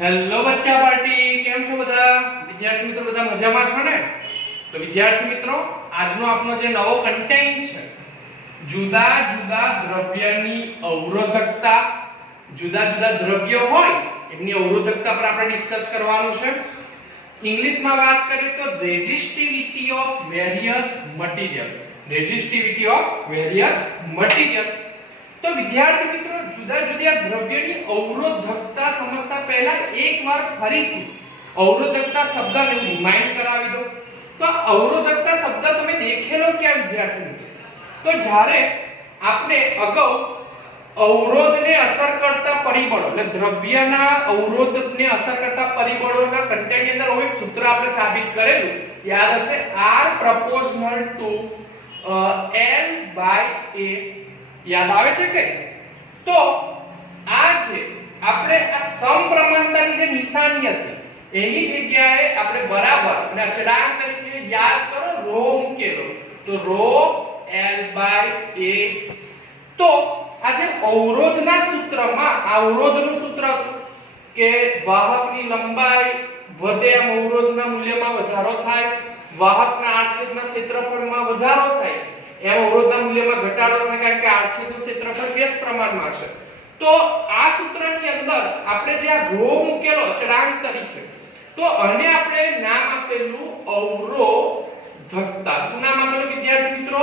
Hello બચ્ચા party, કેમ છો બધા વિદ્યાર્થી મિત્રો? બધા મજામાં છો ને? તો વિદ્યાર્થી મિત્રો, આજનો આપણો જે નવો કન્ટેન્ટ છે, જુદા જુદા દ્રવ્યની અવરોધકતા. જુદા જુદા દ્રવ્યો હોય એમની અવરોધકતા પર આપણે ડિસ્કસ કરવાનું છે. ઇંગ્લિશમાં વાત કરીએ તો resistivity of various material. Resistivity of various material. તો વિદ્યાર્થી મિત્રો, જુદા જુદા દ્રવ્યોની અવરોધકતા સમજતા પહેલા એકવાર ફરીથી અવરોધકતા શબ્દને રિમાઇન્ડ કરાવી દો. તો અવરોધકતા શબ્દ તમે દેખેલો ક્યાં વિદ્યાર્થી મિત્રો? તો જ્યારે આપણે અગાઉ અવરોધને અસર કરતા પરિબળો એટલે દ્રવ્યના અવરોધને અસર કરતા પરિબળોના કન્ટેન્ટની અંદર એક સૂત્ર આપણે સાબિત કરેલું, યાદ હશે, R proportional to L by A. યાદ આવે છે કે? તો આ જે આપણે આ સમપ્રમાણતાની જે નિશાની હતી એની જગ્યાએ આપણે બરાબર અને અચળાંક તરીકે યાદ કરો ρ મૂકેલો. તો ρ L by A. તો આ જે અવરોધના સૂત્રમાં અવરોધનું સૂત્ર હતું કે વાહકની લંબાઈ વધે એમ અવરોધના મૂલ્યમાં વધારો થાય, વાહકના આડછેદના ક્ષેત્રફળમાં વધારો થાય એમ અવરોધના મૂલ્યમાં ઘટાડો થાય, કારણ કે આડછેદનું ક્ષેત્રફળ વ્યસ્ત પ્રમાણમાં છે. તો આ સૂત્રની અંદર આપણે જે આ ρ મૂકેલો અચળાંક તરીકે, તો આને આપણે નામ આપેલું અવરોધકતા. શું નામ આપેલું વિદ્યાર્થી મિત્રો?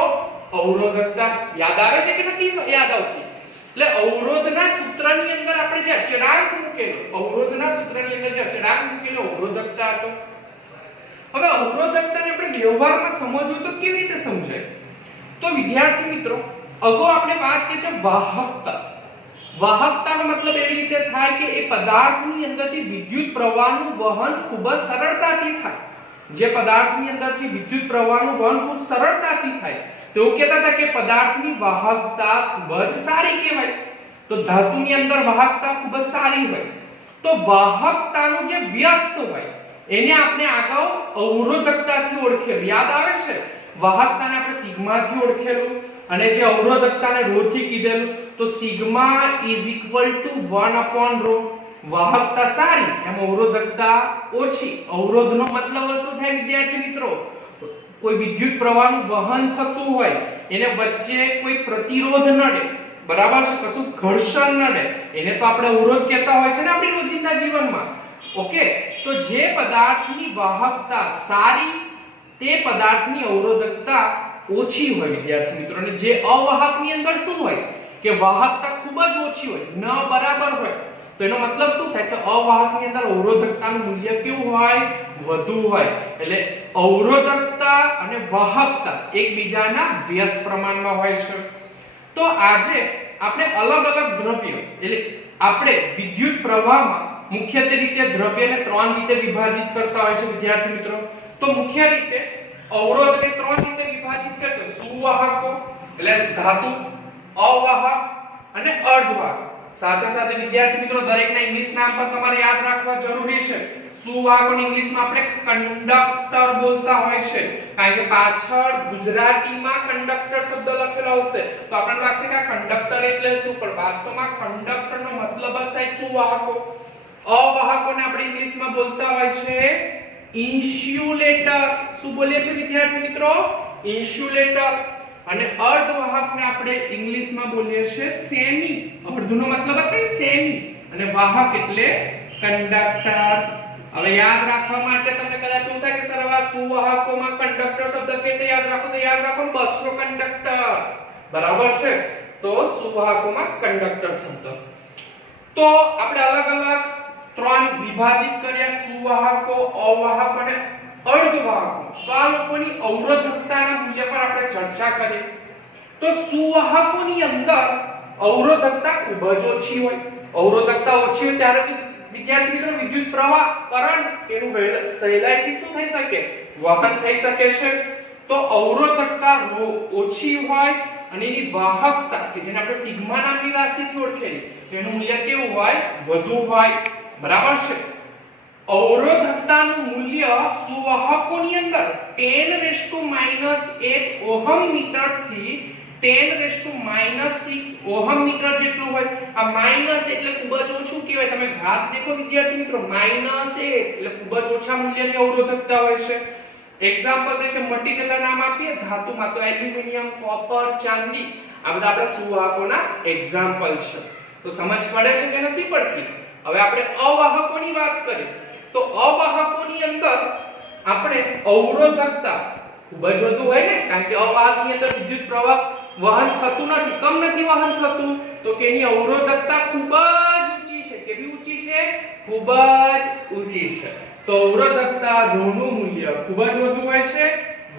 અવરોધકતા. યાદ આવે છે કે નથી યાદ આવતી? એટલે અવરોધના સૂત્રની અંદર આપણે જે અચળાંક મૂકેલો, અવરોધના સૂત્રની અંદર જે અચળાંક મૂકેલો અવરોધકતા હતો. હવે અવરોધકતાને આપણે વ્યવહારમાં સમજવું તો કેવી રીતે સમજાય? તો વિદ્યાર્થી મિત્રો, અગાઉ આપણે વાત કરી છે વાહકતા. વાહકતાનો મતલબ એવી રીતે થાય કે એ પદાર્થની અંદરથી વિદ્યુત પ્રવાહનું વહન ખૂબ જ સરળતાથી થાય. જે પદાર્થની અંદરથી વિદ્યુત પ્રવાહનું વહન ખૂબ સરળતાથી થાય, તો એવું કહેતા હતા કે પદાર્થની વાહકતા ખૂબ જ સારી કહેવાય. તો ધાતુની અંદર વાહકતા ખૂબ જ સારી હોય. તો વાહકતાનું જે વ્યસ્ત હોય એને આપણે આગળ અવરોધકતાથી ઓળખેલું. યાદ આવે છે? વાહકતાને આપણે સિગ્મા થી ઓળખેલું અને જે અવરોધકતાને ρ થી કીધેલું. તો સિગ્મા ઇઝ ઇક્વલ ટુ 1/ρ. વાહકતા સારી એમ અવરોધકતા ઓછી. અવરોધનો મતલબ શું થાય વિદ્યાર્થી મિત્રો? કોઈ વિદ્યુત પ્રવાહનું વહન થતું હોય, એને વચ્ચે કોઈ પ્રતિરોધ નડે, બરાબર છે, કશું ઘર્ષણ નડે, એને તો આપણે અવરોધ કહેતા હોય છે ને આપણી રોજિંદા જીવનમાં. ઓકે, તો જે પદાર્થની વાહકતા સારી તે પદાર્થની અવરોધકતા ઓછી હોય વિદ્યાર્થી મિત્રો. અને જે અવાહકની અંદર શું હોય કે વાહકતા ખૂબ જ ઓછી હોય, ન બરાબર હોય, તો એનો મતલબ શું થાય કે અવાહકની અંદર અવરોધકતાનું મૂલ્ય કેવું હોય? વધુ હોય. એટલે અવરોધકતા અને વાહકતા એકબીજાના વ્યસ્ત પ્રમાણમાં હોય છે. તો આજે આપણે અલગ અલગ દ્રવ્ય એટલે આપણે વિદ્યુત પ્રવાહમાં મુખ્યત્વે રીતે દ્રવ્યને ત્રણ રીતે વિભાજિત કરતા હોય છે વિદ્યાર્થી મિત્રો. તો મુખ્ય રીતે અવરોધને ત્રણ રીતે વિભાજિત કરે તો સુવાહકો એટલે ધાતુ, અવાહક અને અર્ધવાહક. સાથે સાથે વિદ્યાર્થી મિત્રો, દરેકના ઇંગ્લિશ નામ પણ તમારે યાદ રાખવા જરૂરી છે. સુવાહકોને ઇંગ્લિશમાં આપણે કંડક્ટર બોલતા હોય છે, કારણ કે પાછળ ગુજરાતીમાં કંડક્ટર શબ્દ લખેલો આવશે તો આપણને લાગશે કે આ કંડક્ટર એટલે શું, પણ વાસ્તવમાં કંડક્ટરનો મતલબ જ થાય સુવાહકો. અવાહકોને આપણે ઇંગ્લિશમાં બોલતા હોય છે ઇન્સ્યુલેટર. શું બોલીએ છીએ વિદ્યાર્થી મિત્રો? ઇન્સ્યુલેટર. અને અર્ધવાહકને આપણે ઇંગ્લિશમાં બોલીએ છીએ સેમી. અર્ધનો મતલબ થાય સેમી અને વાહક એટલે કંડક્ટર. હવે યાદ રાખવા માટે તમને કદાચ એવું થાય કે સર આ સુવાહકોમાં કંડક્ટર શબ્દ કેતે યાદ રાખો, તો યાદ રાખો બસનો કંડક્ટર. બરાબર છે? તો સુવાહકોમાં કંડક્ટર શબ્દ. તો આપણે અલગ અલગ ત્રણ વિભાજિત કર્યા: સુવાહકો, અવાહક અને અર્ધવાહકો. તો આ લોકોની અવરોધકતાના મૂલ્ય પર આપણે ચર્ચા કરીએ. તો સુવાહકોની અંદર અવરોધકતા ખૂબ જ ઓછી હોય. અવરોધકતા ઓછી હોય ત્યારે વિદ્યાર્થી મિત્રો વિદ્યુત પ્રવાહ, કરંટ એનું સહેલાઈથી શું થઈ શકે? વહન થઈ શકે છે. તો અવરોધકતા ઓછી હોય અને એની વાહકતા કે જેને આપણે સિગ્મા નામની રાશિથી ઓળખેલી, એનું મૂલ્ય કેવું હોય? વધુ હોય. બરાબર છે? અવરોધકતાનું મૂલ્ય સુવાહકોની અંદર 10⁻⁸ ઓહમ મીટર થી 10⁻⁶ ઓહમ મીટર જેટલું હોય। આ માઈનસ એટલે ખૂબ જ ઓછું કહેવાય। તમે ઘાત દેખો વિદ્યાર્થી મિત્રો, -8 એટલે ખૂબ જ ઓછા મૂલ્યની અવરોધકતા હોય છે। એક્ઝામ્પલ તરીકે મટીરીયલના નામ આપીએ ધાતુમાં તો એલ્યુમિનિયમ, કોપર, ચાંદી, આ બધા આપણા સુવાહકોના એક્ઝામ્પલ છે। તો સમજ પડે છે કે નથી પડતી? હવે આપણે અવાહકોની વાત કરીએ તો અવાહકોની અંદર આપણે અવરોધકતા ખૂબ જ વધુ હોય ને, કારણ કે અવાહકની અંદર વિદ્યુત પ્રવાહ વહન થતું નથી। કમ નથી વહન થતું તો કે એની અવરોધકતા ખૂબ જ ઊંચી છે। કેવી ઊંચી છે? ખૂબ જ ઊંચી છે। તો અવરોધકતા નું મૂલ્ય ખૂબ જ વધુ હોય છે।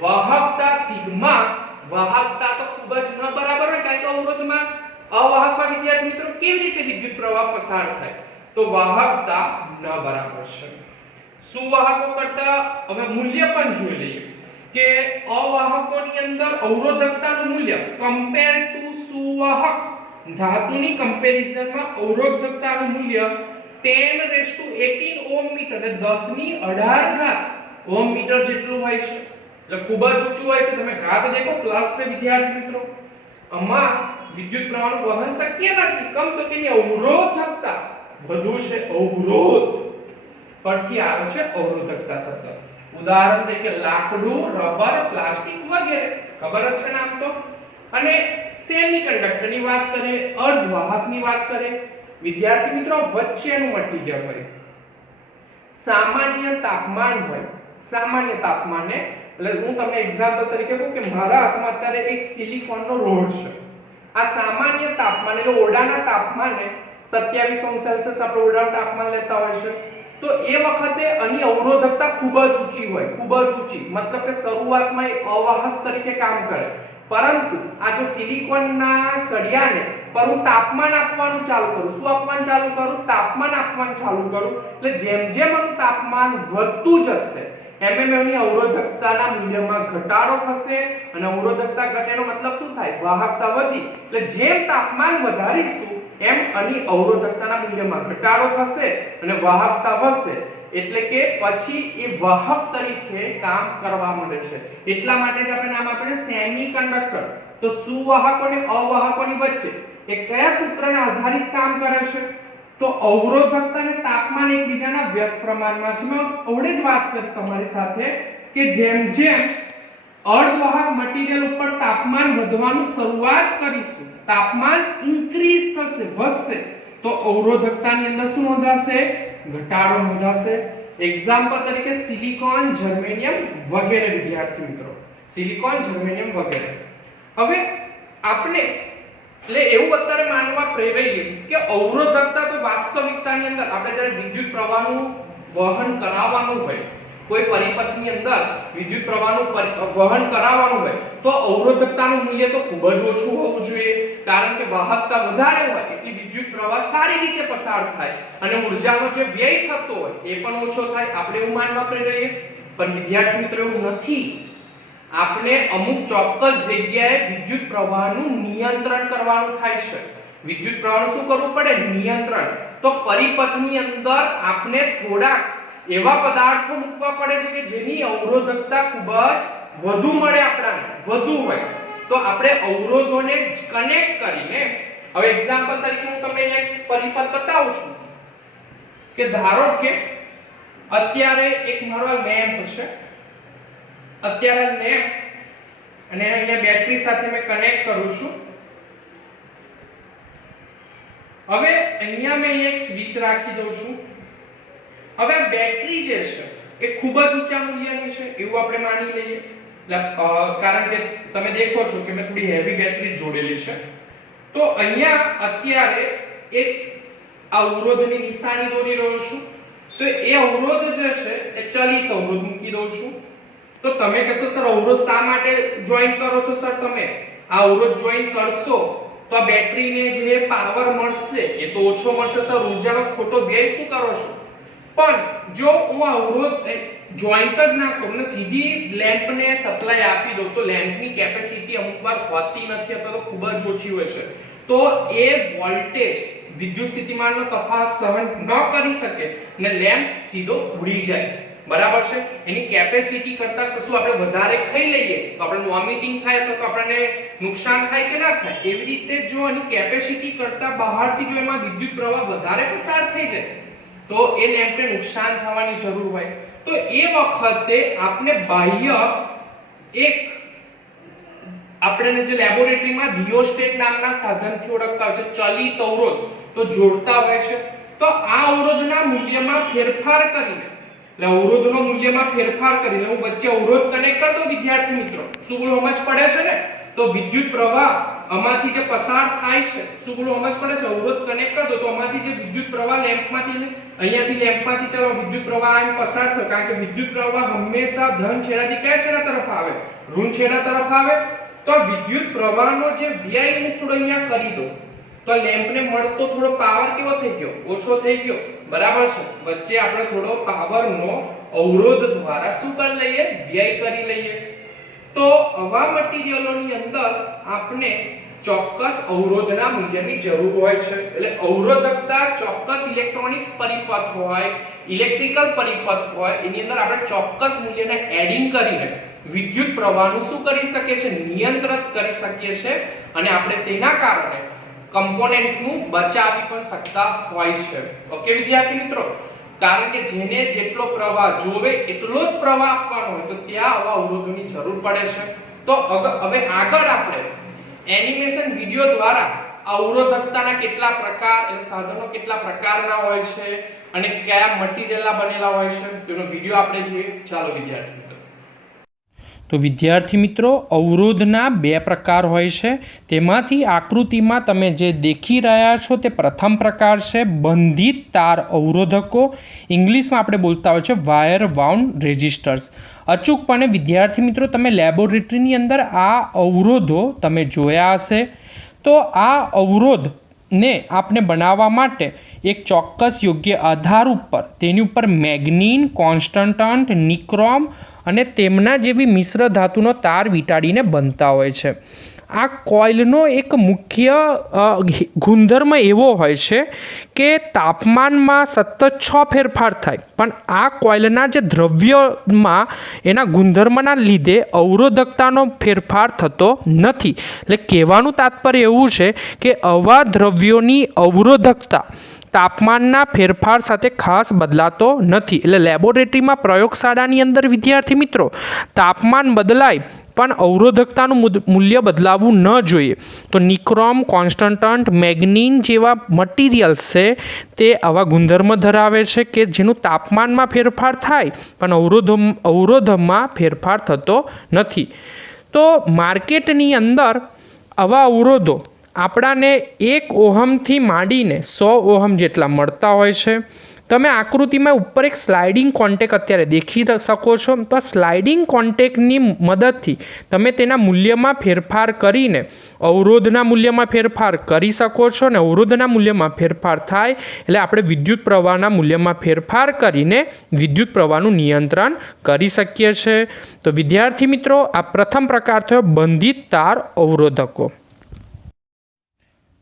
વાહકતા સિગ્મા, વાહકતા તો ખૂબ જ ન બરાબર હોય, કારણ કે અવરોધમાં અવાહકમાં વિદ્યાર્થી મિત્રો કેવી રીતે વિદ્યુત પ્રવાહ પસાર થાય? તો વાહકતા ન બરાબર છે। સુવાહકો કરતા હવે મૂલ્ય પણ જોઈ લઈએ કે અવાહકોની અંદર અવરોધકતાનું મૂલ્ય કમ્પેર ટુ સુવાહક, ધાતુની કમ્પેરિઝનમાં અવરોધકતાનું મૂલ્ય 10⁻18 ઓહમ મીટર એટલે 1018 ઓહમ મીટર જેટલું હોય છે। એટલે ખૂબ જ ઊંચું હોય છે। તમે ઘાત દેખો પ્લસ છે વિદ્યાર્થી મિત્રો। આમાં વિદ્યુત પ્રવાહનું વહન શક્ય નથી, કમ તો કે એની અવરોધકતા વધુ છે। અવરોધ પરથી આવે છે અવરોધકતા શબ્દ। ઉદાહરણ તરીકે લાકડું, રબર, પ્લાસ્ટિક વગેરે ખબર જ છે નામ તો। અને સેમિકન્ડક્ટરની વાત કરીએ, અર્ધવાહકની વાત કરીએ, વિદ્યાર્થી મિત્રો વચ્ચેનું મટીરીયલ હોય, સામાન્ય તાપમાન હોય। સામાન્ય તાપમાને એટલે હું તમને એક્ઝામ્પલ તરીકે કહું કે મારા હાથમાં અત્યારે એક સિલિકોનનો રોડ છે। આ સામાન્ય તાપમાન એટલે ઓરડાના તાપમાને 27°C આપણે ઓરડાનું તાપમાન લેતા હોય છે। તો એ વખતે આની અવરોધકતા ખૂબ જ ઊંચી હોય, ખૂબ જ ઊંચી, મતલબ કે શરૂઆતમાં એ અવાહક તરીકે કામ કરે। પરંતુ આ જો સિલિકોનના સળિયાને પર હું તાપમાન આપવાનું ચાલુ કરું, શું આપવાનું ચાલુ કરું? તાપમાન આપવાનું ચાલુ કરું, એટલે જેમ જેમ આનું તાપમાન વધતું જશે એમ એમ એની અવરોધકતાના મૂલ્યમાં ઘટાડો થશે। અને અવરોધકતા ઘટેનો મતલબ શું થાય? વાહકતા વધી। એટલે જેમ તાપમાન વધારીશું એમ આની અવરોધકતાના મૂલ્યમાં ઘટાડો થશે અને વાહકતા વધશે। એટલે કે પછી એ વાહક તરીકે કામ કરવા માંડે છે। એટલા માટે જ આપણે નામ આપીએ સેમિકન્ડક્ટર। તો સુવાહકો અને અવાહકોની વચ્ચે એ કયા સૂત્રને આધારિત કામ કરે છે? તો અવરોધકતા અને તાપમાન એકબીજાના વ્યસ્ત પ્રમાણમાં છે। મેં ઓડે જ વાત કરી તમારી સાથે કે જેમ જેમ અર્ધવાહક મટીરીયલ ઉપર તાપમાન વધવાનું શરૂઆત કરીશું, તાપમાન ઇન્ક્રીઝ થશે, વધશે, તો અવરોધકતાની અંદર શું નોંધાશે? ઘટાડો નોંધાશે। એક્ઝામ્પલ તરીકે સિલિકોન, જર્મેનિયમ વગેરે વિદ્યાર્થી મિત્રો, સિલિકોન, જર્મેનિયમ વગેરે। હવે આપણે એટલે એવું અત્યારે માનવા પ્રેરાઈએ કે અવરોધકતા તો વાસ્તવિકતાની અંદર આપણે જ્યારે વિદ્યુત પ્રવાહનું વહન કરાવવાનું હોય, કોઈ પરિપથની અંદર વિદ્યુત પ્રવાહનું વહન કરાવવાનું હોય તો અવરોધકતાનું મૂલ્ય તો ખૂબ જ ઓછું હોવું જોઈએ। કારણ કે વાહકતા વધારે હોય એટલે વિદ્યુત પ્રવાહ સારી રીતે પસાર થાય અને ઊર્જાનો જે વ્યય થતો હોય એ પણ ઓછો થાય, આપણે એવું માનવા પ્રેરાઈએ। પણ વિદ્યાર્થી મિત્રો એવું નથી। આપણે અમુક ચોક્કસ જગ્યાએ વિદ્યુત પ્રવાહનું નિયંત્રણ કરવાનું થાય છે। વિદ્યુત પ્રવાહનું શું કરવું પડે? નિયંત્રણ। તો પરિપથની અંદર આપણે થોડા એવા પદાર્થો મૂકવા પડે છે કે જેની અવરોધકતા ખૂબ જ વધુ મળે, આપણને વધુ હોય। તો આપણે અવરોધોને કનેક્ટ કરીને, હવે એક્ઝામ્પલ તરીકે હું તમને એક પરિપથ બતાવું છું કે ધારો કે અત્યારે એક મારો લેમ્પ છે, અત્યારે લેમ્પ અને અહીંયા બેટરી સાથે મેં કનેક્ટ કરું છું। હવે અહીંયા મેં એક સ્વિચ રાખી દઉં છું। હવે આ બેટરી જે છે એ ખૂબ જ ઊંચા મૂલ્યની છે એવું આપણે માની લઈએ। કારણ કે તમે દેખો છો કે મેં થોડી હેવી બેટરી જોડેલી છે। તો અહીંયા અત્યારે એક અવરોધની નિશાની દોરી રહ્યો છું। તો એ અવરોધ જે છે એ ચલિત અવરોધ મૂકી દઉં છું। તો તમે કહેશો સર અવરોધ શા માટે જોઈન કરો છો? સર તમે આ અવરોધ જોઈન કરશો તો આ બેટરીને જે પાવર મળશે એ તો ઓછો મળશે। સર ઊર્જાનો ખોટો વ્યય શું કરો છો? પણ જો હું આ અવરોધ જોઈન્ટ જ ના કરું ને સીધી લેમ્પને સપ્લાય આપી દઉં તો લેમ્પની કેપેસિટી અમુકવાર હોતી નથી અથવા તો ખૂબ જ ઓછી હોય છે। તો એ વોલ્ટેજ વિદ્યુત સ્થિતિમાનનો તફાવત સહન ન કરી શકે ને લેમ્પ સીધો ઉડી જાય। બરાબર છે। એની કેપેસિટી કરતા કશું આપણે વધારે ખાઈ લઈએ તો આપણે વોમિટિંગ થાય તો આપણને નુકસાન થાય કે ના થાય, એવી રીતે જો એની કેપેસિટી કરતા બહારથી જો એમાં વિદ્યુત પ્રવાહ વધારે પસાર થઈ જાય તો એ લેમ્પને નુકસાન થવાની જરૂર હોય। તો એ વખતે આપણે બાહ્ય એક આપણે જે લેબોરેટરીમાં રિયોસ્ટેટ નામના સાધનથી ઓળખતા હોય છે, ચલિત અવરોધ તો જોડતા હોય છે। તો આ અવરોધના મૂલ્યમાં ફેરફાર કરીને એટલે અવરોધનો મૂલ્યમાં ફેરફાર કરીને હું વચ્ચે અવરોધ કનેક્ટ કરતો વિદ્યાર્થી મિત્રો, શું બોલો સમજ પડે છે ને? તો વિદ્યુત પ્રવાહ આમાંથી જે પસાર થાય છે, શું બોલો સમજ પડે છે? અવરોધ કનેક્ટ કરતો તો આમાંથી જે વિદ્યુત પ્રવાહ લેમ્પમાંથી અહીંયાથી લેમ્પમાંથી ચાલો વિદ્યુત પ્રવાહ આમ પસાર થયો, કારણ કે વિદ્યુત પ્રવાહ હંમેશા ધન છેડાથી કયા છેડા તરફ આવે? ઋણ છેડા તરફ આવે। તો વિદ્યુત પ્રવાહનો જે વ્યય હું થોડો અહીંયા કરી દઉં તો લેમ્પને મળતો થોડો પાવર કેવો થઈ ગયો? ઓછો થઈ ગયો, બરાબર છે। વચ્ચે આપણે થોડો પાવરનો અવરોધ દ્વારા શું કરી લઈએ? વ્યય કરી લઈએ। તો આવા મટીરીયલોની અંદર આપણે ચોક્કસ અવરોધના મૂલ્યની જરૂર હોય છે। એટલે અવરોધકતા ચોક્કસ ઇલેક્ટ્રોનિક્સ પરિપથ હોય, ઇલેક્ટ્રિકલ પરિપથ હોય, એની અંદર આપણે ચોક્કસ મૂલ્યને એડિંગ કરીને વિદ્યુત પ્રવાહનું શું કરી શકીએ છે? નિયંત્રિત કરી શકીએ છે અને આપણે તેના કારણે કમ્પોનેન્ટનું બચાવી પણ શકતા હોય છે। ઓકે વિદ્યાર્થી મિત્રો, કારણ કે જેને જેટલો પ્રવાહ જોવે એટલો જ પ્રવાહ આપવાનો હોય તો ત્યાં આવા અવરોધોની જરૂર પડે છે। તો હવે આગળ આપણે એનિમેશન વિડિયો દ્વારા અવરોધકતાના કેટલા પ્રકાર એટલે સાધનો કેટલા પ્રકારના હોય છે અને કયા મટીરીયલના બનેલા હોય છે તેનો વિડિયો આપણે જોઈએ। ચાલો વિદ્યાર્થી મિત્રો। તો વિદ્યાર્થી મિત્રો, અવરોધના બે પ્રકાર હોય છે, તેમાંથી આકૃતિમાં તમે જે દેખી રહ્યા છો તે પ્રથમ પ્રકાર છે બંધિત તાર અવરોધકો, ઇંગ્લિશમાં આપણે બોલતા હોય છે વાયર વાઉન્ડ રેઝિસ્ટર્સ। અચૂકપણે વિદ્યાર્થી મિત્રો તમે લેબોરેટરીની અંદર આ અવરોધો તમે જોયા હશે। તો આ અવરોધને આપણે બનાવવા માટે એક ચોક્કસ યોગ્ય આધાર ઉપર તેની ઉપર મેગ્નીન, કોન્સ્ટન્ટ, નિક્રોમ અને તેમના જેવી મિશ્ર ધાતુનો તાર વીંટાળીને બનતા હોય છે। આ કોઇલનો એક મુખ્ય ગુણધર્મ એવો હોય છે કે તાપમાનમાં સતત 6 ફેરફાર થાય, પણ આ કોઇલના જે દ્રવ્યમાં એના ગુણધર્મના લીધે અવરોધકતાનો ફેરફાર થતો નથી। એટલે કહેવાનું તાત્પર્ય એવું છે કે આવા દ્રવ્યોની અવરોધકતા તાપમાનના ફેરફાર સાથે ખાસ બદલાતો નથી। એટલે લેબોરેટરીમાં પ્રયોગશાળાની અંદર વિદ્યાર્થી મિત્રો તાપમાન બદલાય પણ અવરોધકતાનું મૂલ્ય બદલાવવું ન જોઈએ। તો નિક્રોમ, કોન્સ્ટન્ટ, મેગ્નીન જેવા મટીરિયલ્સ છે તે આવા ગુણધર્મ ધરાવે છે કે જેનું તાપમાનમાં ફેરફાર થાય પણ અવરોધમાં ફેરફાર થતો નથી। તો માર્કેટની અંદર આવા અવરોધો આપણાને 1 ઓહમથી માંડીને 100 ઓહમ જેટલા મળતા હોય છે। તમે આકૃતિમાં ઉપર એક સ્લાઇડિંગ કોન્ટેક અત્યારે દેખી શકો છો। તો સ્લાઇડિંગ કોન્ટેકની મદદથી તમે તેના મૂલ્યમાં ફેરફાર કરીને અવરોધના મૂલ્યમાં ફેરફાર કરી શકો છો અને અવરોધના મૂલ્યમાં ફેરફાર થાય એટલે આપણે વિદ્યુત પ્રવાહના મૂલ્યમાં ફેરફાર કરીને વિદ્યુત પ્રવાહનું નિયંત્રણ કરી શકીએ છીએ। તો વિદ્યાર્થી મિત્રો આ પ્રથમ પ્રકાર થયો બંધિત તાર અવરોધકો।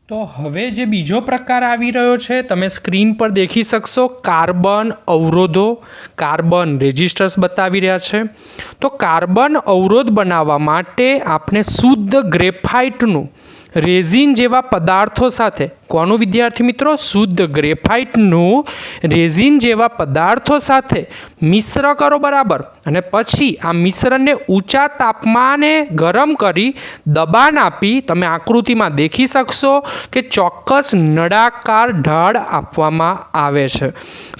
તો હવે જે બીજો પ્રકાર આવી રહ્યો છે તમે સ્ક્રીન પર દેખી શકશો, કાર્બન અવરોધો, કાર્બન રેઝિસ્ટર્સ બતાવી રહ્યા છે। તો કાર્બન અવરોધ બનાવવા માટે આપણે શુદ્ધ ગ્રેફાઇટનું રેઝિન જેવા પદાર્થો સાથે, કોનું વિદ્યાર્થી મિત્રો? શુદ્ધ ગ્રેફાઇટનું રેઝિન જેવા પદાર્થો સાથે મિશ્ર કરો, બરાબર, અને પછી આ મિશ્રણને ઊંચા તાપમાને ગરમ કરી દબાણ આપી તમે આકૃતિમાં દેખી શકશો કે ચોક્કસ નળાકાર ઢાળ આપવામાં આવે છે।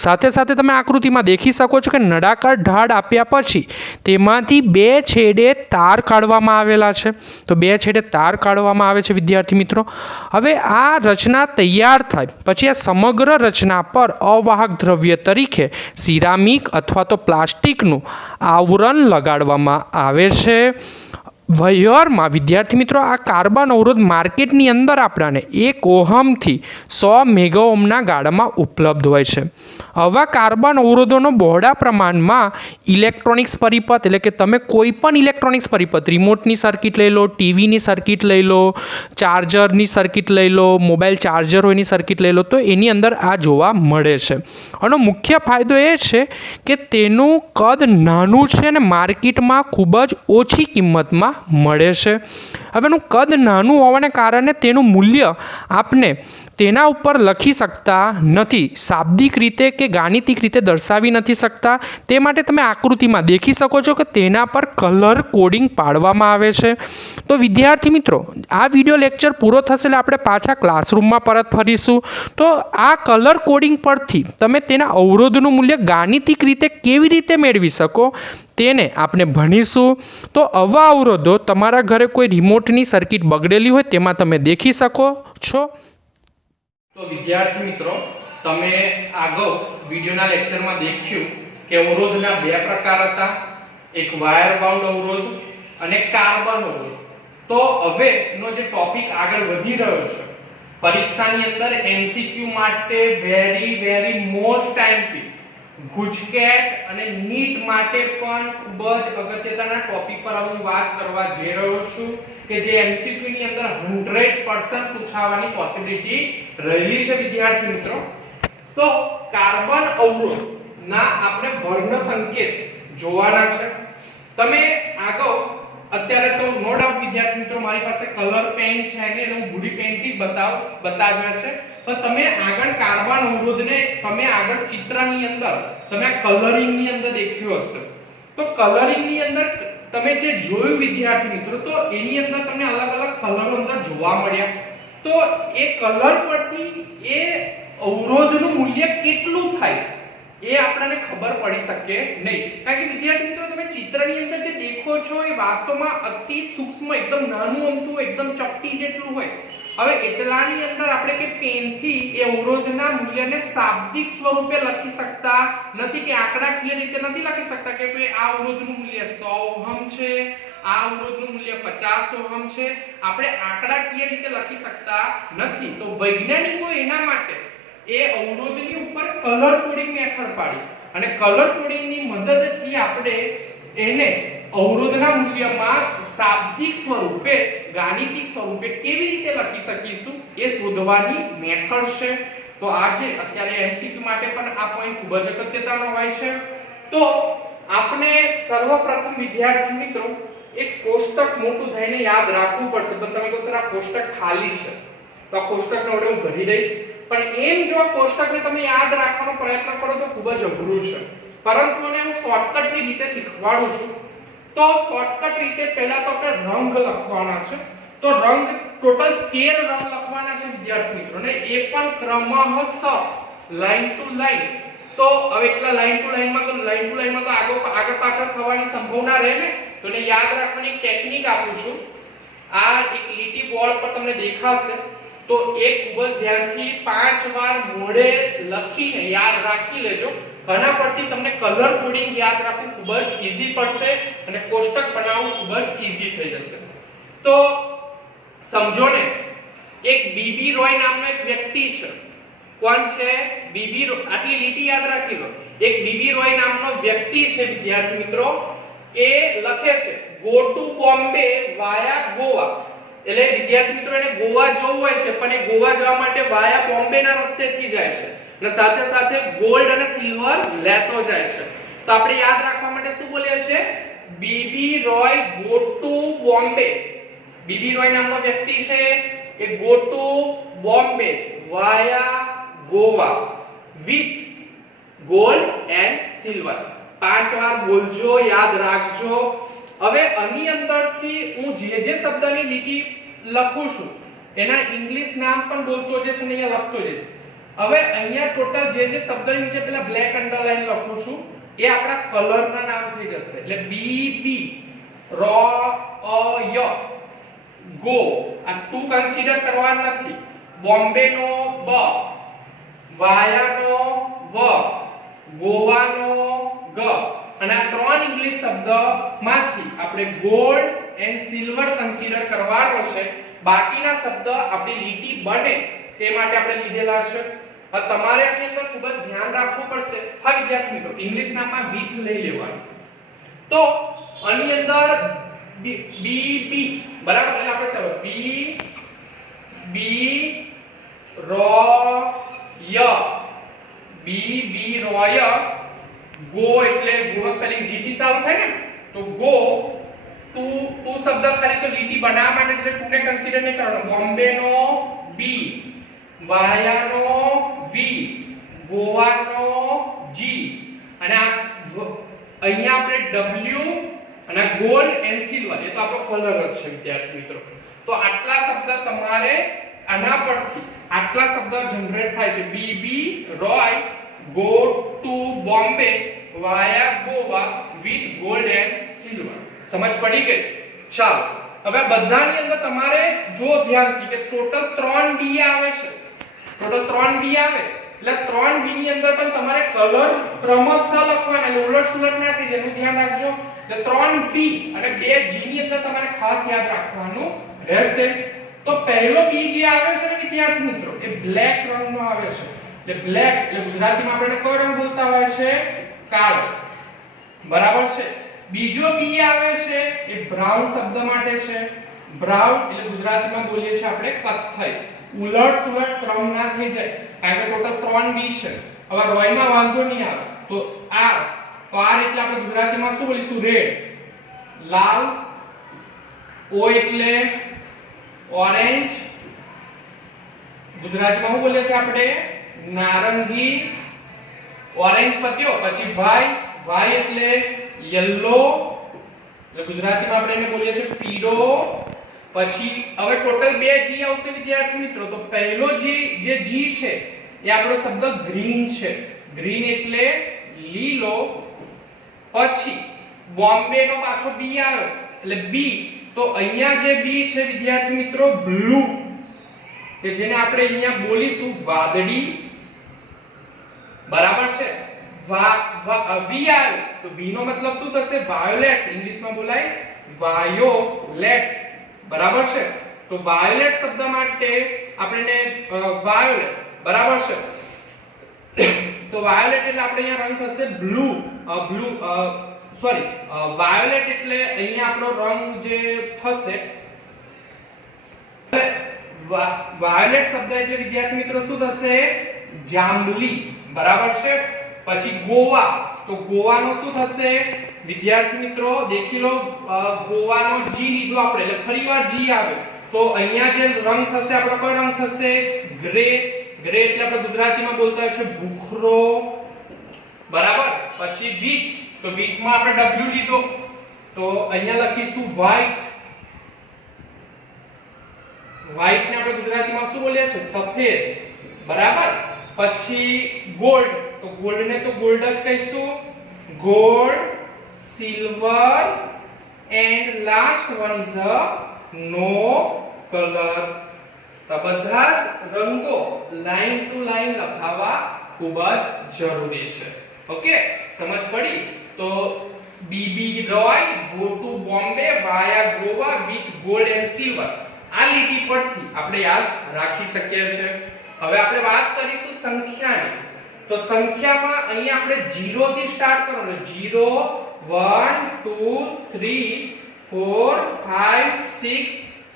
સાથે સાથે તમે આકૃતિમાં દેખી શકો છો કે નળાકાર ઢાળ આપ્યા પછી તેમાંથી 2 છેડે તાર કાઢવામાં આવેલા છે। તો 2 છેડે તાર કાઢવામાં આવે છે વિદ્યાર્થી મિત્રો। હવે આ રચના તૈયાર થાય પછી આ સમગ્ર રચના પર અવાહક દ્રવ્ય તરીકે સિરામિક અથવા તો પ્લાસ્ટિકનું આવરણ લગાડવામાં આવે છે। વયરમાં વિદ્યાર્થી મિત્રો આ કાર્બન અવરોધ માર્કેટની અંદર આપણાને 1 ઓહમથી 100 મેગા ઓહમના ગાળામાં ઉપલબ્ધ હોય છે. આવા કાર્બન અવરોધોનો બહોળા પ્રમાણમાં ઇલેક્ટ્રોનિક્સ પરિપથ એટલે કે તમે કોઈ પણ ઇલેક્ટ્રોનિક્સ પરિપથ રિમોટની સર્કિટ લઈ લો, ટીવીની સર્કિટ લઈ લો, ચાર્જરની સર્કિટ લઈ લો, મોબાઈલ ચાર્જર હોયની સર્કિટ લઈ લો, તો એની અંદર આ જોવા મળે છે. આનો મુખ્ય ફાયદો એ છે કે તેનું કદ નાનું છે અને માર્કેટમાં ખૂબ જ ઓછી કિંમતમાં મળે છે. હવે એનું કદ નાનું હોવાને કારણે તેનું મૂલ્ય આપને તેના ઉપર લખી શકતા નથી, શાબ્દિક રીતે કે ગાણિતિક રીતે દર્શાવી નથી શકતા. તે માટે તમે આકૃતિમાં દેખી શકો છો કે તેના પર કલર કોડિંગ પાડવામાં આવે છે. તો વિદ્યાર્થી મિત્રો, આ વિડીયો લેક્ચર પૂરો થશે એટલે આપણે પાછા ક્લાસરૂમમાં પરત ફરીશું. તો આ કલર કોડિંગ પરથી તમે તેના અવરોધનું મૂલ્ય ગાણિતિક રીતે કેવી રીતે મેળવી શકો તેને આપણે ભણીશું. તો આવા અવરોધો તમારા ઘરે કોઈ રિમોટની સર્કિટ બગડેલી હોય તેમાં તમે દેખી શકો છો. તો વિદ્યાર્થી મિત્રો, તમે આગળ વિડિયોના લેક્ચરમાં દેખ્યું કે અવરોધના બે પ્રકાર હતા, એક વાયર બાઉન્ડ અવરોધ અને કાર્બન અવરોધ. તો હવેનો જે ટોપિક આગળ વધી રહ્યો છે, પરીક્ષાની અંદર એમસીક્યુ માટે વેરી મોસ્ટ ટાઈમથી ગુજકેટ અને નીટ માટે પણ ખૂબ જ અગત્યના ટોપિક પર હું વાત કરવા જઈ રહ્યો છું કે જે એમસીક્યુ ની અંદર 100% પૂછાવાની પોસિબિલિટી રહેલી છે. વિદ્યાર્થી મિત્રો, તો કાર્બન અવરોધ ના આપણે વર્ણ સંકેત જોવાના છે. તમે આગળ અત્યારે તો નો ડાઉટ વિદ્યાર્થી મિત્રો મારી પાસે કલર પેન છે કે હું ભૂરી પેન થી બતાવ્યા છે, પણ તમે આગળ કાર્બન અવરોધને તમે આગળ ચિત્રની અંદર તમે કલરિંગ ની અંદર દેખ્યું હશે. તો કલરિંગ ની અંદર તમે જે જોયું વિદ્યાર્થી મિત્રો, તો એની અંદર તમને અલગ કલરો અંદર જોવા મળ્યા. તો એ કલર પરથી એ અવરોધનું મૂલ્ય કેટલું થાય એ આપણને ખબર પડી શકે નહીં. કારણ કે વિદ્યાર્થી મિત્રો, તમે ચિત્રની અંદર જે દેખો છો એ વાસ્તવમાં અતિ સૂક્ષ્મ, એકદમ નાનું અમથું, એકદમ ચપટી જેટલું હોય. હવે એટલાની અંદર આપણે કે પેનથી એ અવરોધના મૂલ્યને શાબ્દિક સ્વરૂપે લખી શકતા નથી, કે આંકડાકીય રીતે નથી લખી શકતા કે ભાઈ આ અવરોધનું મૂલ્ય 100 ઓહમ છે, આ અવરોધનું મૂલ્ય 50 ઓહમ છે. આપણે આંકડાકીય રીતે લખી શકતા નથી. તો વૈજ્ઞાનિકો એના માટે એ અવરોધની ઉપર કલર કોડિંગ મેથડ પાડી અને કલર કોડિંગની મદદથી આપણે એને અવરોધના મૂલ્યમાં શાબ્દિક સ્વરૂપે, ગાણિતિક સ્વરૂપે કેવી રીતે લખી શકીશું એ શોધવાની મેથડ છે. તો આજે અત્યારે એમસીક્યુ માટે પણ આ પોઈન્ટ ખૂબ જ અગત્યનો હોય છે. તો આપણે સર્વપ્રથમ વિદ્યાર્થી મિત્રો એક કોષ્ટક મોટું થઈને યાદ રાખવું પડશે. તો તમે કહો સર આ કોષ્ટક ખાલી છે, તો આ કોષ્ટકને વડે હું ભરી દઈશ. પણ એમ જો આ કોષ્ટકને તમે યાદ રાખવાનો પ્રયત્ન કરો તો ખૂબ જ અઘરું છે, પરંતુ મને હું શોર્ટકટની રીતે શીખવાડું છું. તો શોર્ટકટ રીતે પહેલા તો આપણે રંગ લખવાના છે. તો રંગ ટોટલ 13 રંગ લખવાના છે વિદ્યાર્થી મિત્રો, અને એ પણ ક્રમશઃ લાઈન ટુ લાઈન. તો હવે એટલા લાઈન ટુ લાઈનમાં તો આગળ પાછળ થવાની સંભાવના રહે ને, તો એને યાદ રાખવાની એક ટેકનિક આપું છું. આ એક લીટી બોર્ડ પર તમને દેખાશે, તો એક ખૂબ જ ધ્યાનથી 5 વાર મોઢે લખીને યાદ રાખી લેજો. આના પરથી તમને કલર કોડિંગ યાદ રાખવું ખૂબ જ ઈઝી પડશે અને કોષ્ટક બનાવવું ખૂબ જ ઈઝી થઈ જશે. તો સમજો ને, એક બીબી રોય નામનો એક વ્યક્તિ છે. કોણ છે? બીબી રોય. આટલી લીટી યાદ રાખી લો. એક બીબી રોય નામનો વ્યક્તિ છે વિદ્યાર્થી મિત્રો. એ લખે છે go to Bombay via Goa. એટલે વિદ્યાર્થી મિત્રો એને ગોવા જવું હોય છે, પણ એ ગોવા જવા માટે વાયા બોમ્બેના રસ્તેથી જાય છે અને સાથે સાથે ગોલ્ડ અને સિલ્વર લેતો જાય છે. તો આપણે યાદ રાખવા માટે શું બોલીએ છે? B B Roy go to Bombay. B B Roy નામનો વ્યક્તિ છે એ go to Bombay via Goa with gold and silver. 5 વાર બોલજો, યાદ રાખજો. હવે આની અંદરથી હું જે શબ્દની લીટી લખું છું એના ઇંગ્લિશ નામ પણ બોલતો જઈશ અને અહીંયા લખતો જઈશ. હવે અહીંયા ટોટલ જે શબ્દની નીચે પેલા બ્લેક અંડરલાઈન લખું છું એ આપણા કલરના નામ થઈ જશે. એટલે બી બી રો અ ય ગો. આ ટુ કન્સિડર કરવાનું નથી. બોમ્બે નો બ, વાયાનો વ, ગોવાનો ગ. અને આ ત્રણ ઇંગ્લિશ શબ્દમાંથી આપણે ગોલ્ડ એન્ડ સિલ્વર કન્સિડર કરવાનો છે. બાકીના શબ્દ આપણી લીટી બને તે માટે આપણે લીધેલા છે. હવે તમારે આની અંદર ખૂબ જ ધ્યાન રાખવું પડશે. હા વિદ્યાર્થી મિત્રો, ઇંગ્લિશ નામમાં વિથ લઈ લેવાનું. તો આની અંદર બી બરાબર, એટલે આપણે ચાલો બી રોય, બી રોય, ગો એટલે ગો નો સ્પેલિંગ જી થી ચાલુ થાય ને, તો ગો ટુ શબ્દ ખાલી તો લીટી બનાવવા માટે છે, ટુ ને કન્સિડર નહીં કરવાનો. બોમ્બે નો બી, વાયા નો વી, ગોવા નો જી, અને અહીંયા આપણે ડબલ્યુ અને ગોલ્ડ એન્ડ સિલ્વર, એ તો આપણો કલર જ છે વિદ્યાર્થી મિત્રો. તો આટલા શબ્દ તમારે આના પરથી આટલા શબ્દ જનરેટ થાય છે. B Roy, go to Bombay, via Goa, with gold and silver. સમજ પડી ગઈ? ચાલો, હવે બધાની અંદર તમારે જો ધ્યાનથી કે ટોટલ 3 બી આવે છે. ટોટલ 3 બી આવે એટલે 3 બી ની અંદર પણ તમારે કલર ક્રમશઃ લખવાના, એટલે ઉલટ-સુલટ ના થઈ જાય એનું ધ્યાન રાખજો. એટલે 3 બી અને 2 જી ની અંદર તમારે ખાસ યાદ રાખવાનું રહેશે. તો પહેલો બી જે આવે છે ને વિદ્યાર્થી મિત્રો, એ બ્લેક રંગનો આવે છે. એટલે બ્લેક એટલે ગુજરાતીમાં આપણે કયો રંગ બોલતા હોય છે? કાળો. બરાબર છે. બીજો બી આવે છે એ બ્રાઉન શબ્દ માટે છે. બ્રાઉન એટલે ગુજરાતીમાં બોલીએ છીએ આપણે કથ્થઈ. ઉલટ-સુલટ ક્રમ ના થઈ જાય, કારણ કે ટોટલ 3 બી છે. હવે રોયમાં વાંધો નહીં આવે તો આર, તો આર એટલે આપણે ગુજરાતીમાં શું બોલીશું? રેડ. લાલ. ઓ એટલે ઓરેન્જ, ગુજરાતીમાં શું બોલે છે આપણે? નારંગી. ઓરેન્જ પત્યો. પછી વાય, વાય એટલે યલો, એટલે ગુજરાતીમાં આપણે એને બોલીએ છીએ પીળો. પછી હવે ટોટલ 2 જી આવશે વિદ્યાર્થી મિત્રો. તો પહેલો જે જી છે એ આપણો શબ્દ ગ્રીન છે. ગ્રીન એટલે લીલો. પછી બોમ્બે નો પાછો બી આવે એટલે બી, તો અહીંયા જે બી છે વિદ્યાર્થી મિત્રો બ્લુ, કે જેને આપણે અહીંયા બોલીશું વાદળી. બરાબર છે. વી આવે તો વી નો મતલબ શું થશે? વાયોલેટ. ઇંગ્લિશમાં બોલાય વાયોલેટ. બરાબર છે. તો વાયોલેટ શબ્દ માટે આપણે વાયોલેટ. બરાબર છે. તો વાયોલેટ એટલે આપણે અહીંયા રંગ થશે બ્લુ. વાયોલેટ એટલે અહીંયા આપણો રંગ જે થશે વાયોલેટ શબ્દ એટલે વિદ્યાર્થી મિત્રો શું થશે? જાંબલી. બરાબર છે. પછી ગોવા, તો ગોવાનો શું થશે વિદ્યાર્થી મિત્રો? દેખી લો, ગોવાનો જી લીધો આપણે એટલે ફરીવાર જી આવે તો અહીંયા જે રંગ થશે આપણો કયો રંગ થશે? ગ્રે. ગ્રે એટલે આપણે ગુજરાતીમાં બોલતા હોય છે ભૂખરો. બરાબર. પછી વિથ, તો વિથ માં આપણે ડબલ્યુ લીધો તો અહીંયા લખીશું વ્હાઈટ. વ્હાઈટ ને આપણે ગુજરાતીમાં શું બોલીએ છીએ? સફેદ. બરાબર. પછી ગોલ્ડ, તો ગોલ્ડ ને તો ગોલ્ડ જ કહીશું. Gold, silver and last one is no colour. તો બધા જ રંગો લાઈન ટુ લાઈન લખાવા ખૂબ જ જરૂરી છે. ઓકે, સમજ પડી? તો B Roy, go to Bombay, via Goa, with gold and silver. આ લીટી પરથી આપણે યાદ રાખી શકીએ છીએ. હવે આપણે વાત કરીશું સંખ્યાની. તો સંખ્યામાં અહીંયા આપણે 0 થી સ્ટાર્ટ કરવાનું. 0 1 2 3 4 5 6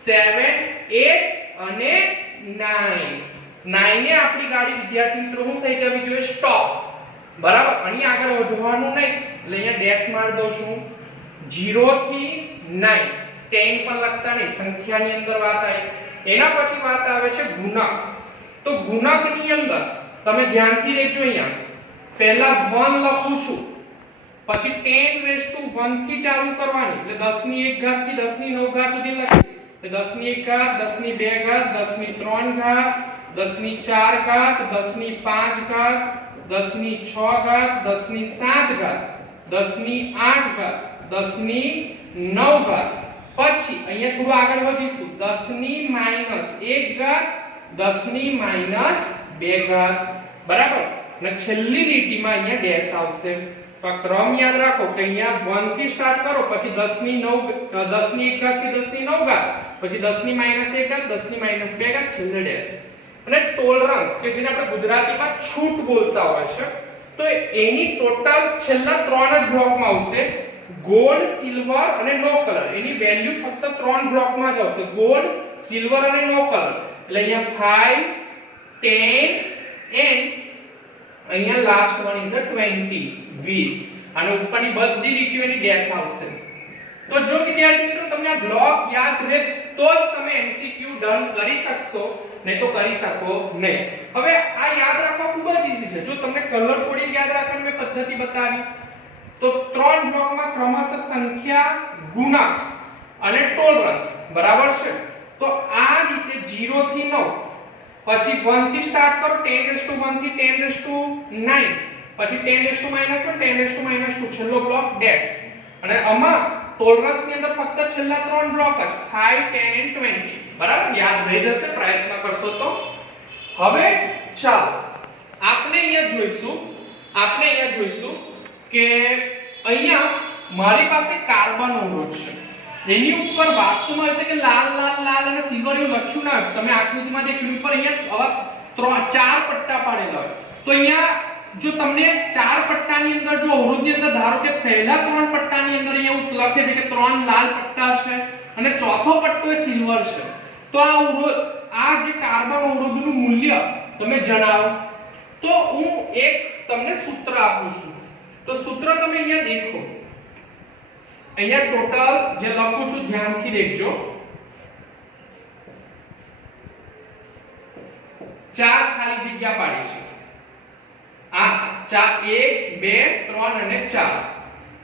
7 8 અને 9. 9 ને આપણી ગાડી વિદ્યાર્થી મિત્રો શું થઈ જવી જોઈએ? સ્ટોપ. બરાબર. અહીં આગળ વધવાનું નહીં એટલે અહીંયા ડેશ માર દઉં છું. 0 થી 9 10 પણ લખતા નહીં, સંખ્યાની અંદર વાત આવી. એના પછી વાત આવે છે ગુણક. તો ગુણકની અંદર તમે ધ્યાનથી દેખજો. અહીંયા પહેલા 1 લખું છું, પછી 10⁻1 થી ચાલુ કરવાની, એટલે 10 ની 1 ઘાત થી 10 ની 9 ઘાત સુધી લખીશ. એટલે 10 ની 1 ઘાત, 10 ની 2 ઘાત, 10 ની 3 ઘાત, 10 ની 4 ઘાત, 10 ની 5 ઘાત, 10 ની 6 ઘાત, 10 ની 7 ઘાત, 10 ની 8 ઘાત, 10 ની 9 ઘાત. પછી અહીંયા થોડું આગળ વધીશું. 10 ની -1 ઘાત, 10 ની -2 ઘાત. બરાબર. અને છેલ્લી લીટીમાં અહીંયા ડેશ આવશે. તો આ ક્રમ યાદ રાખો કે અહીંયા 1 થી સ્ટાર્ટ કરો, પછી 10 ની 1 ઘાત થી 10 ની 9 ઘાત, પછી 10 ની -1 ઘાત, 10 ની -2 ઘાત, છેલ્લે ડેશ. અને ટોલરન્સ કે જેને આપણે ગુજરાતીમાં છૂટ બોલતા હોય છે, તો એની ટોટલ છેલ્લા 3 જ બ્લોકમાં આવશે, ગોલ્ડ, સિલ્વર અને નો કલર. એની વેલ્યુ ફક્ત 3 બ્લોકમાં જ આવશે, ગોલ્ડ, સિલ્વર અને નો કલર. એટલે અહીંયા 5 10 એન્ડ અહીંયા લાસ્ટ વન ઇઝ 20 20. અને ઉપરની બધી લીટીઓ એની ડેશ આવશે. તો જો વિદ્યાર્થી મિત્રો તમને આ બ્લોક યાદ રહે તો જ તમે MCQ ડન કરી શકશો, નહીં તો કરી શકો નહીં. હવે આ યાદ રાખવા ખૂબ જ ઈઝી છે. જો તમને કલર કોડિંગ યાદ રાખવાની મેં પદ્ધતિ બતાવી, તો 3 બ્લોકમાં ક્રમશઃ સંખ્યા, ગુણક અને ટોલરન્સ બરાબર છે. તો આ રીતે 0 થી 9, પછી 1 થી સ્ટાર્ટ કરો, 10 થી 10 પછી 10 -1 10 છેલ્લો બ્લોક ડેશ. અને આમાં ટોલરન્સ ની અંદર ફક્ત છેલ્લા 3 બ્લોક જ 5 10 અને 20. બરાબર, યાદ રહી જશે પ્રયત્ન કરશો તો. હવે ચાલો આપણે અહીંયા જોઈશું કે અહીંયા મારી પાસે કાર્બન અવરોધ છે, એની ઉપર વાસ્તવમાં એટલે કે લાલ અને સિલ્વર એવું લખ્યું ના હોય. તમે આકૃતિમાં દેખ્યું ઉપર અહીંયા આવા 4 પટ્ટા પાડેલા હોય. તો અહીંયા જો તમને 4 પટ્ટાની અંદર જો અવરોધની અંદર ધારો કે પહેલા 3 પટ્ટાની અંદર અહીંયા લખે છે કે 3 લાલ પટ્ટા છે અને ચોથો પટ્ટો એ સિલ્વર છે, તો આ જે કાર્બન અવરોધનું મૂલ્ય તમે જણાવો. તો હું એક તમને સૂત્ર આપું છું. તો સૂત્ર તમે અહીંયા દેખો, અહીંયા ટોટલ જે લખું છું ધ્યાનથી દેખજો. 4 ખાલી જગ્યા પાડી છે. આ 1 2 3 અને 4.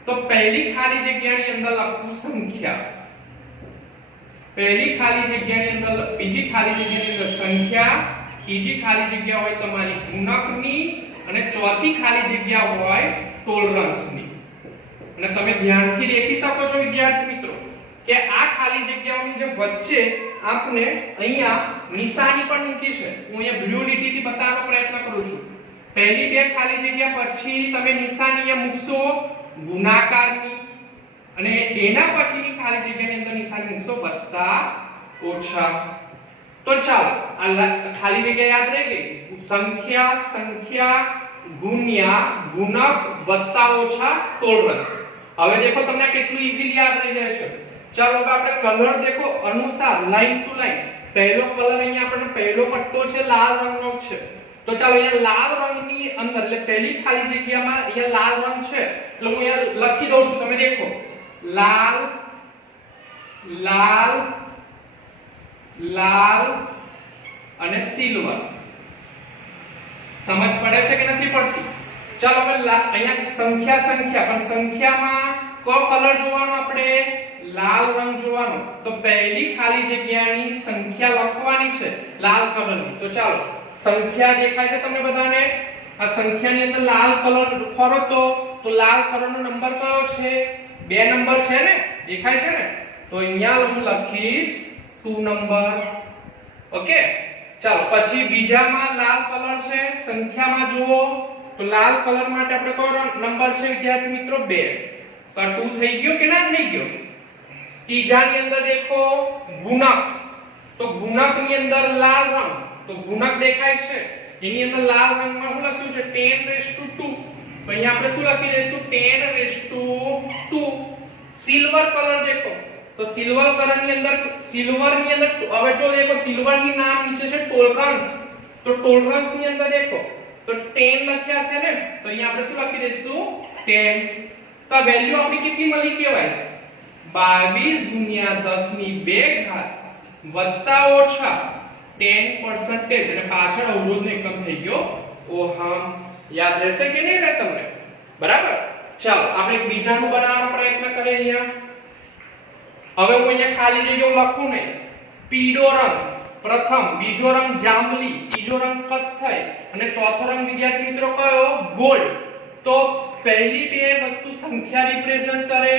તો પહેલી ખાલી જગ્યાની અંદર લખું સંખ્યા, પહેલી ખાલી જગ્યાની અંદર, બીજી ખાલી જગ્યાની અંદર સંખ્યા, ત્રીજી ખાલી જગ્યા હોય તમારી ગુણકની અને ચોથી ખાલી જગ્યા હોય ટોલરન્સની. અને તમે ધ્યાનથી દેખી શકો છો વિદ્યાર્થી મિત્રો કે આ ખાલી જગ્યાઓની જે વચ્ચે આપણે અહીંયા નિશાની પણ મૂકી છે. હું અહીંયા બ્લુ લીટીથી બતાવવાનો પ્રયત્ન કરું છું. પહેલી 2 ખાલી જગ્યા પછી તમે નિશાની અહીંયા મૂકશો ગુણાકારની, અને એના પછીની ખાલી જગ્યાની અંદર નિશાની મૂકશો વત્તા ઓછા. તો ચાલો આ ખાલી જગ્યા યાદ રહી ગઈ. સંખ્યા ગુણ્યા ગુણક વત્તા ઓછા ટોલરન્સ. હવે દેખો તમને કેટલું ઈઝીલી યાદ રહી જશે. ચાલો હવે આપણે કલર દેખો અનુસાર લાઈન ટુ લાઈન. પહેલો કલર અહીંયા આપણને પહેલો પટ્ટો છે લાલ રંગનો છે. તો ચાલો અહીંયા લાલ રંગની અંદર એટલે પહેલી ખાલી જગ્યામાં અહીંયા લાલ રંગ છે, એટલે હું અહીંયા લખી દઉં છું. તમે દેખો લાલ લાલ લાલ અને સિલ્વર. સમજ પડે છે કે નથી પડતી? ચાલો હવે અહીંયા સંખ્યા પણ સંખ્યામાં કયો કલર જોવાનો આપણે? લાલ રંગ જોવાનો. તો પહેલી ખાલી જગ્યાની સંખ્યા લખવાની છે લાલ કલરની. તો ચાલો સંખ્યા દેખાય છે તમને બધાને? આ સંખ્યાની અંદર લાલ કલર ફરો તો લાલ કલરનો નંબર કયો છે? 2 નંબર છે ને, દેખાય છે ને? તો અહીંયા હું લખીશ 2 નંબર. ઓકે, ચાલો પછી બીજામાં લાલ કલર છે, સંખ્યામાં જુઓ તો લાલ કલર માટે આપણે કયો નંબર છે વિદ્યાર્થી મિત્રો? 2. તો 2 થઈ ગયો કે ના થઈ ગયો? ત્રીજાની અંદર દેખો ગુણક. તો ગુણકની અંદર લાલ રંગ, તો ગુણક દેખાય છે, એની અંદર લાલ રંગમાં શું લખ્યું છે? 10⁻². તો અહીંયા આપણે શું લખી દઈશું? 10⁻². સિલ્વર કલર દેખો, તો સિલ્વર કલરની અંદર હવે જો દેખો સિલ્વરની નામ નીચે છે ટોલરન્સ. તો ટોલરન્સ ની અંદર દેખો તો 10 લખ્યા છે ને, તો અહીંયા આપણે શું લખી દઈશું? 10. તો આ વેલ્યુ આપણી કેટલી મળી કહેવાય? 22 ગુણ્યા 10 ની 2 ઘાત વત્તા ઓછા 10% અને પાછળ અવરોધનો એકમ થઈ ગયો ઓહમ. યાદ રહેશે કે નહીં રહે તમને? બરાબર. ચાલો આપણે બીજાનું બનાવવાનો પ્રયત્ન કરીએ. અહીંયા હવે હું અહીંયા ખાલી જગ્યાઓ લખું નહીં. પીળો રંગ પ્રથમ, બીજો રંગ જાંબલી, ત્રીજો રંગ કથ્થઈ અને ચોથો રંગ વિદ્યાર્થી મિત્રો કયો? ગોલ્ડ. તો પહેલી 2 વસ્તુ સંખ્યા રિપ્રેઝન્ટ કરે,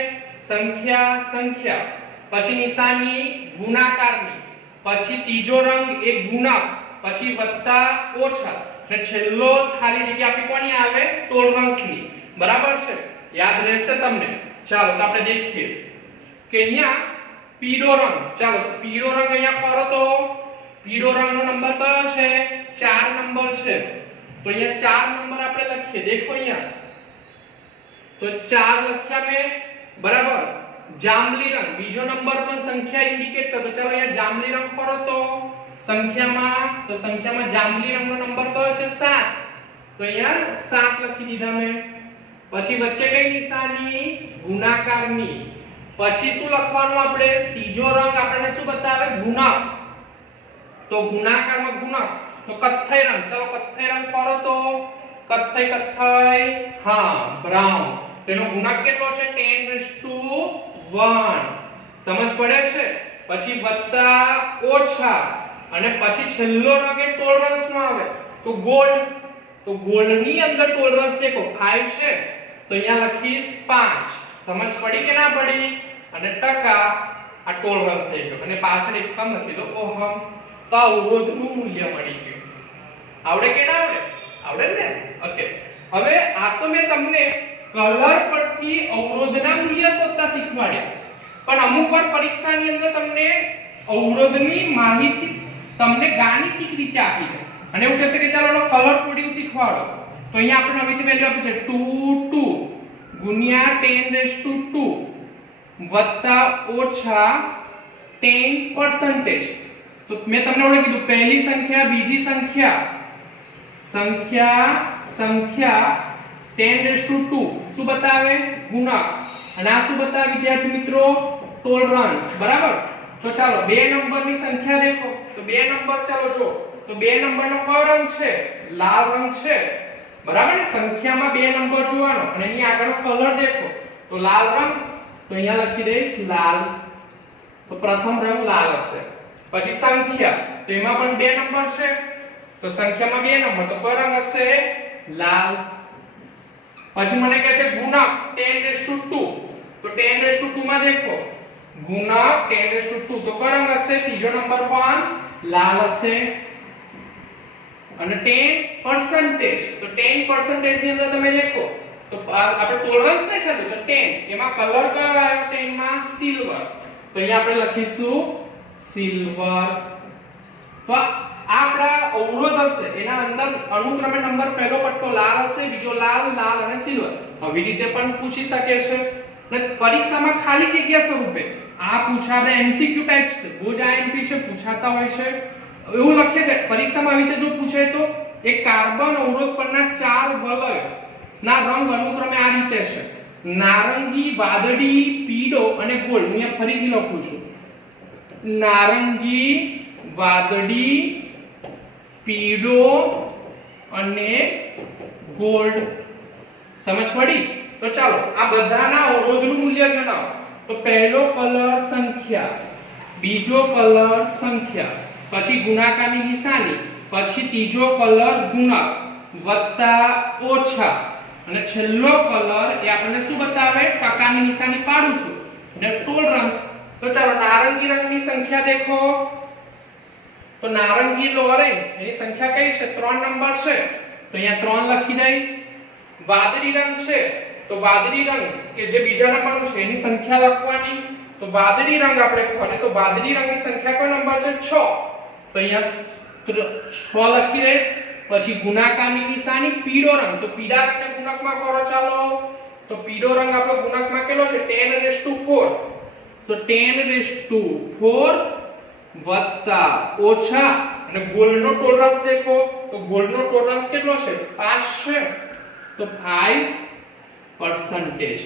સંખ્યા, પછી નિશાની ગુણાકારની, પછી ત્રીજો રંગ એક ગુણક, પછી વત્તા ઓછા, અને છેલ્લો ખાલી જગ્યા આપણી કોની આવે? ટોલરન્સની. બરાબર છે, યાદ રહેશે તમને. ચાલો તો આપણે દેખીએ કે અહીંયા પીળો રંગ, ચાલો તો પીળો રંગ અહીંયા ફરો તો પીળો રંગનો નંબર કયો છે? 4 નંબર છે. તો અહીંયા 4 નંબર આપણે લખીએ. દેખો અહીંયા તો 4 લખ્યા મેં, બરાબર. જાંબલી રંગ બીજો નંબર પણ સંખ્યા ઇન્ડિકેટ કરતો. ચાલો અહીંયા જાંબલી રંગ ફરો તો સંખ્યામાં જાંબલી રંગનો નંબર કયો છે? 7. તો અહીંયા 7 લખી દીધા મેં. પછી વચ્ચે કઈ નિશાની? ગુણાકારની. પછી શું લખવાનું આપણે? ત્રીજો રંગ આપણને શું બતાવે? ગુણક. તો ગુણાકારમાં ગુણક. તો કથ્થઈ રંગ, ચલો કથ્થઈ રંગ ફરો તો કથ્થઈ, હા બ્રાઉન. તેનો ગુણક કેટલો છે? 10⁻1. સમજ પડે છે? પછી વત્તા ઓછા અને પછી છેલ્લો રંગ એ ટોલરન્સ નો આવે તો ગોલ્ડ. તો ગોલ્ડ ની અંદર ટોલરન્સ દેખો 5 છે, તો અહીંયા લખીશ 5. સમજ પડી કે ના પડી? અને ટકા આ ટોલરન્સ થઈ ગયો અને પાછળ એકમ લખી દો ઓહમ. તો અવરોધનું મૂલ્ય મળી ગયું. આવડે કે ના આવડે? આવડે ને? ઓકે. હવે આ તો મેં તમને કલર પરથી અવરોધના મૂલ્ય શોધતા શીખવાડ્યા, પણ અમુક વાર પરીક્ષાની અંદર તમને અવરોધની માહિતી તમને ગાણિતિક રીતે આપી દે અને એવું કહેશે કે ચાલો એનો કલર કોડિંગ શીખવાડો. તો અહીંયા આપણે નવીથી વેલ્યુ આપી છે 2 ગુણ્યા 10⁻2 વત્તા ઓછા 10%. તો મેં તમને ઓળખી કીધું પહેલી સંખ્યા બીજી સંખ્યા 10⁻2 શું બતાવે? ગુણક. અને આ શું બતાવે વિદ્યાર્થી મિત્રો? ટોલરન્સ. બરાબર. તો ચાલો બે નંબરની સંખ્યા દેખો. તો બે નંબર ચાલો જો. તો બે નંબરનો કયો રંગ છે? લાલ રંગ છે. બરાબર ને? સંખ્યામાં બે નંબર જોવાનો અને એની આગળનો કલર દેખો. તો લાલ રંગ. તો અહીંયા લખી દઈશ લાલ. તો પ્રથમ રંગ લાલ હશે. પછી સંખ્યા. તો એમાં પણ બે નંબર છે. તો સંખ્યામાં બે નંબર તો કયો રંગ હશે? લાલ. પછી મને કહે છે ગુણક 10⁻2. તો 10⁻2 માં દેખો ગુણક 10⁻2 તો કયો રંગ હશે? ત્રીજો નંબર પણ લાલ હશે. અને 10%. તો 10% ની અંદર તમે દેખો તો આપણે ટોલરન્સ ને છે તો 10 એમાં કલર કયો આવ્યો? 10 માં સિલ્વર. તો અહીંયા આપણે લખીશું સિલ્વર. તો આપણા અવરોધ હશે એના અંદર અનુક્રમે નંબર પહેલો પટ્ટો લાલ હશે, બીજો લાલ અને સિલ્વર. આવી રીતે પણ પૂછી શકે છે. અને પરીક્ષામાં ખાલી જગ્યા સ્વરૂપે આ પૂછા આપણે એમસીક્યુ ટાઈપ છે, બોજ આઈએમપી છે, પૂછાતા હોય છે. એવું લખે છે પરીક્ષામાં આવી રીતે જો પૂછાય તો એક કાર્બન અવરોધ પરના 4 વલય ના રંગ અનુક્રમે આ રીતે છે: નારંગી, વાદળી, પીળો અને ગોલ્ડ. હું અહીંયા ફરીથી લખું છું: નારંગી, વાદળી, પીળો અને ગોલ્ડ. સમજ પડી? તો ચાલો આ બધાના અવરોધનું મૂલ્ય જણાવો. તો પહેલો કલર સંખ્યા, બીજો કલર સંખ્યા, પછી ગુણાકારની નિશાની, પછી ત્રીજો કલર ગુણક વત્તા ઓછા અને છેલ્લો કલર એ આપણને શું બતાવે? ટકાની નિશાની પાડું છું અને ટોલરન્સ. તો ચાલો નારંગી રંગની સંખ્યા દેખો. તો નારંગી એટલે ઓરેન્જ, એની સંખ્યા કઈ છે? 3 નંબર છે. તો અહીંયા 3 લખી દઈશ. વાદળી રંગ છે તો વાદળી રંગ કે જે બીજા નંબરનું છે એની સંખ્યા લખવાની. તો વાદળી રંગ આપણે ખોલે તો વાદળી રંગની સંખ્યા કયો નંબર છે? 6. તો અહીંયા 6 લખી દઈશ. પછી ગુણાકારની નિશાની પીળો રંગ. તો પીળા રંગને ગુણકમાં કરો ચાલો. તો પીળો રંગ આપણો ગુણકમાં કેટલો છે? 10⁻4. તો 10⁻4 વત્તા ઓછા અને ગોલ્ડનો ટોલરન્સ દેખો. તો ગોલ્ડનો ટોલરન્સ કેટલો છે? 5 છે. તો 5%.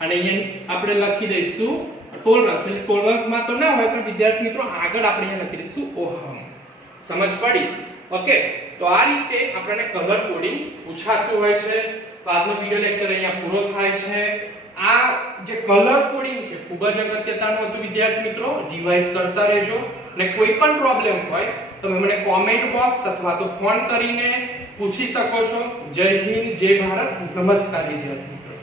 અને અહીંયા આપણે લખી દઈશું ટોલરન્સ. એટલે ટોલરન્સમાં તો ના હોય પણ વિદ્યાર્થી મિત્રો આગળ આપણે અહીંયા લખી દઈશું ઓહમ. સમજ પડી? ઓકે. તો આ રીતે આપણને કલર કોડિંગ પૂછાતું હોય છે. તો આજનો વિડિયો લેક્ચર અહીંયા પૂરો થાય છે. આ જે કલર કોડિંગ છે ખૂબ જ અગત્યતાનું હતું વિદ્યાર્થી મિત્રો. રિવાઇઝ કરતા રહેજો અને કોઈ પણ પ્રોબ્લેમ હોય તમે મને કોમેન્ટ બોક્સ અથવા તો ફોન કરીને પૂછી શકો છો. જય હિન્દ, જય ભારત, નમસ્કાર વિદ્યાર્થી મિત્રો.